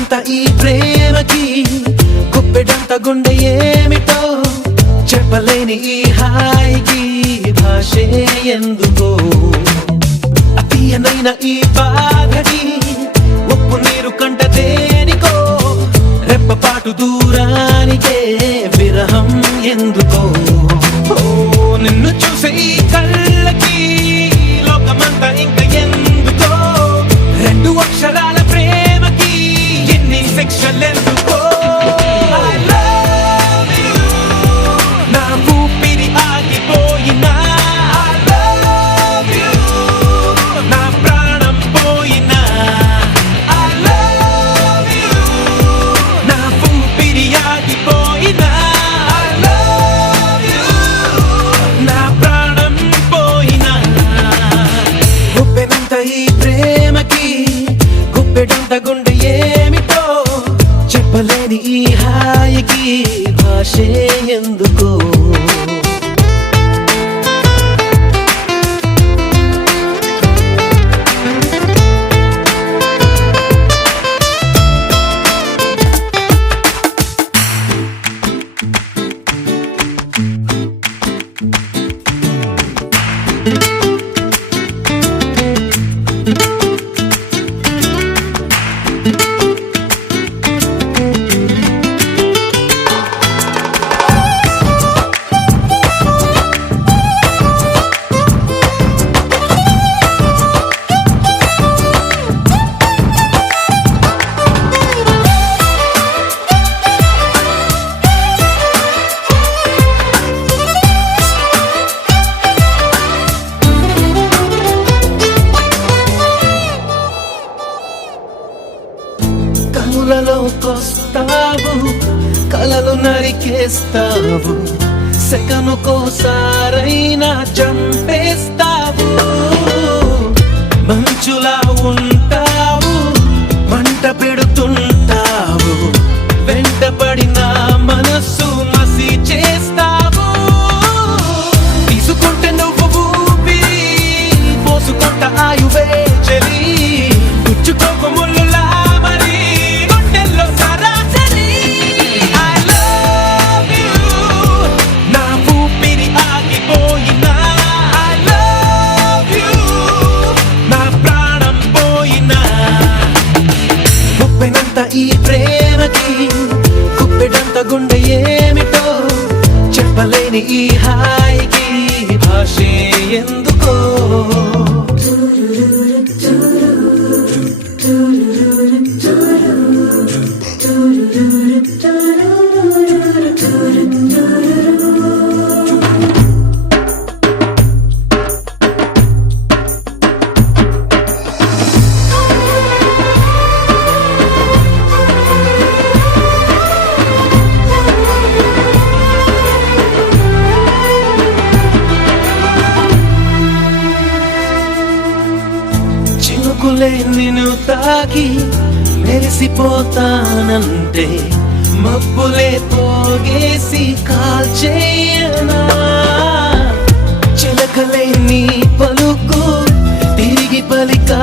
గుప్పెడంత ఈ ప్రేమకి గుప్పెడంత గుండె ఏమిటో చెప్పలేని ఈ హాయికి భాషే ఎందుకో అతీయనైన ఈ బాధకి ఉప్పు నీరు కంట దేనికో రెప్పపాటు దూరానికే విరహం ఎందుకో నిన్ను చూసే ఈ కళ్ళకి లోకమంతా ఇంక ఎందుకో రెండు అక్షరాల ప్రేమకి ఎన్ని శిక్షలెందుకో I love you నా ఊపిరి ఆగిపోయినా I love you నా ప్రాణం పోయినా I love you నా ఊపిరి ఆగిపోయినా I love you నా ప్రాణం పోయినా గుప్పెడంత ఈ ప్రేమకి గుప్పెడంత గుండె ఏమిటో చెప్పలేని ఈ హాయికి భాషే ఎందుకో కనులలోకొస్తావు కలలు నరికేస్తావు సెకనుకోసారైనా చంపేస్తావు మంచులా ఉంటావు మంట పెడుతుంటావు వెంటపడిన మనస్సు మసి చేస్తావు తీసుకుంటే నువ్వు ఊపిరి పోసుకుంట ఆయువే చెలి గుచ్చుకోకు ముళ్ళులా మరి గుండెల్లో సరాసరి I love you నా ఊపిరి ఆగిపోయినా I love you నా ప్రాణం పోయినా గుప్పెడంత ఈ ప్రేమకి గుప్పెడంత గుండె ఏమిటో చెప్పలేని ఈ హాయికి భాషే ఎందుకో చినుకులే నిన్ను తాకి మెరిసిపోతానంటే మబ్బులే పోగేసి కాల్చేయనా చిలకలే నీ పలుకు తిరిగి పలికా